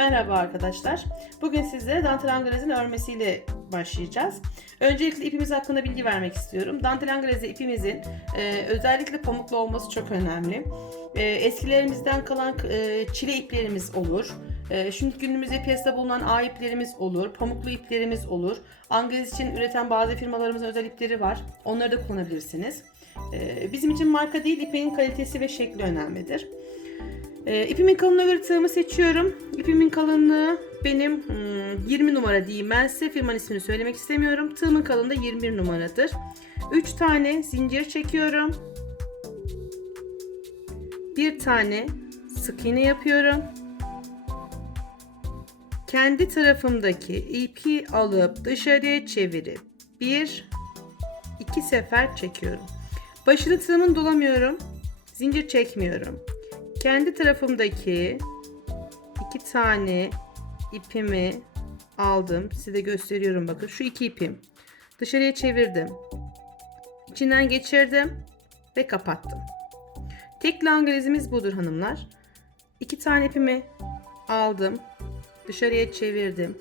Merhaba arkadaşlar. Bugün sizlere dantel angrezin örmesiyle başlayacağız. Öncelikle ipimiz hakkında bilgi vermek istiyorum. Dantel angreze ipimizin e, özellikle pamuklu olması çok önemli. E, eskilerimizden kalan e, çile iplerimiz olur. E, şimdi günümüzde piyasada bulunan A iplerimiz olur. Pamuklu iplerimiz olur. Angrez için üreten bazı firmalarımızın özel ipleri var. Onları da kullanabilirsiniz. E, bizim için marka değil, ipin kalitesi ve şekli önemlidir. E, ipimin kalınlığına göre tığımı seçiyorum. İpimin kalınlığı benim hmm, 20 numara diyeyim ben size. Firmanın ismini söylemek istemiyorum. Tığımın kalınlığı 21 numaradır. 3 tane zincir çekiyorum. Bir tane sık iğne yapıyorum. Kendi tarafımdaki ipi alıp dışarıya çevirip bir iki sefer çekiyorum. Başını tığımın dolamıyorum. Zincir çekmiyorum. Kendi tarafımdaki iki tane ipimi aldım. Size gösteriyorum bakın. Şu iki ipim. Dışarıya çevirdim. İçinden geçirdim ve kapattım. Tek langrezimiz budur hanımlar. İki tane ipimi aldım. Dışarıya çevirdim.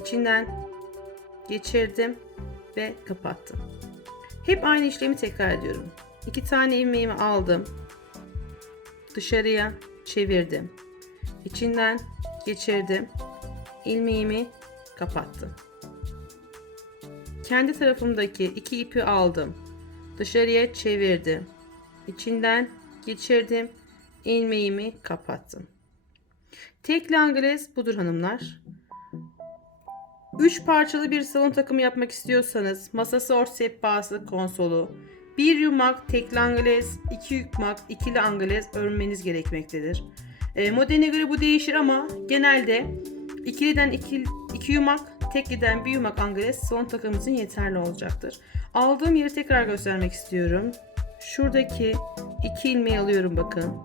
İçinden geçirdim ve kapattım. Hep aynı işlemi tekrar ediyorum. İki tane ilmeğimi aldım dışarıya çevirdim. İçinden geçirdim. ilmeğimi kapattım. Kendi tarafımdaki iki ipi aldım. Dışarıya çevirdim. İçinden geçirdim. ilmeğimi kapattım. Tek langrez budur hanımlar. 3 parçalı bir salon takımı yapmak istiyorsanız masası ort sehpası konsolu, bir yumak tek langlez, iki yumak ikili anglez örmeniz gerekmektedir. E, modeline göre bu değişir ama genelde ikiliden iki, iki yumak, tekliden bir yumak anglez salon takımımızın yeterli olacaktır. Aldığım yeri tekrar göstermek istiyorum. Şuradaki iki ilmeği alıyorum bakın.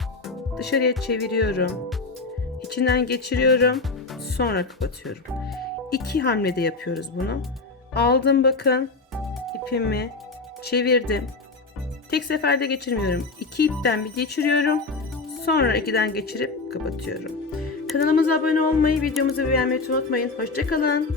Dışarıya çeviriyorum. İçinden geçiriyorum. Sonra kapatıyorum. İki hamlede yapıyoruz bunu. Aldım bakın ipimi çevirdim. Tek seferde geçirmiyorum. İki ipten bir geçiriyorum. Sonra ikiden geçirip kapatıyorum. Kanalımıza abone olmayı, videomuzu beğenmeyi unutmayın. Hoşçakalın.